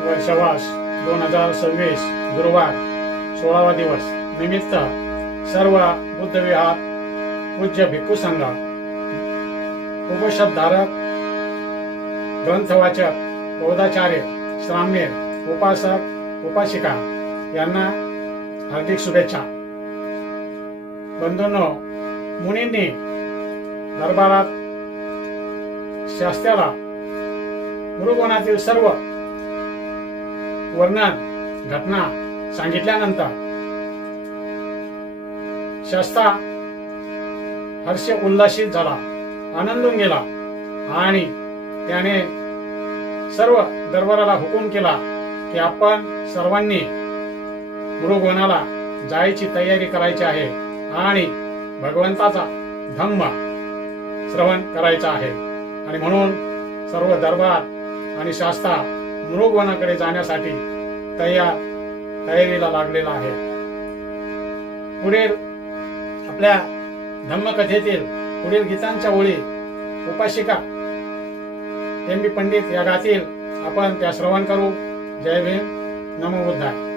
वर्षवास 2026 गुरुवार 16वा दिवस निमित्त सर्व बुद्ध विहार पूज्य भिक्खू संघ उपनिषदधारक ग्रंथवाचक बौद्धाचार्य श्राम्य उपासक उपासिका यांना हार्दिक शुभेच्छा। बंधूंनो, मुनींनी दरबारात शास्त्राला गुरुगुणातील सर्व वर्णन घटना सांगितल्यानंतर शास्ता हर्ष उल्लासित झाला, आनंदून गेला आणि त्याने सर्व दरबाराला हुकूम केला की आपण सर्वांनी गुरुगुणाला जायची तयारी करायची आहे आणि भगवंताचा धम्म श्रवण करायचा आहे। आणि म्हणून सर्व दरबार आणि शास्ता मृगवनाकडे जाण्यासाठी तयारीला लागलेला आहे। पुढील आपल्या धम्मकथेतील पुढील गीतांच्या ओळी उपासिका एम बी पंडित या गातील, आपण त्या श्रवण करू। जय भीम, नमो बुद्धाय।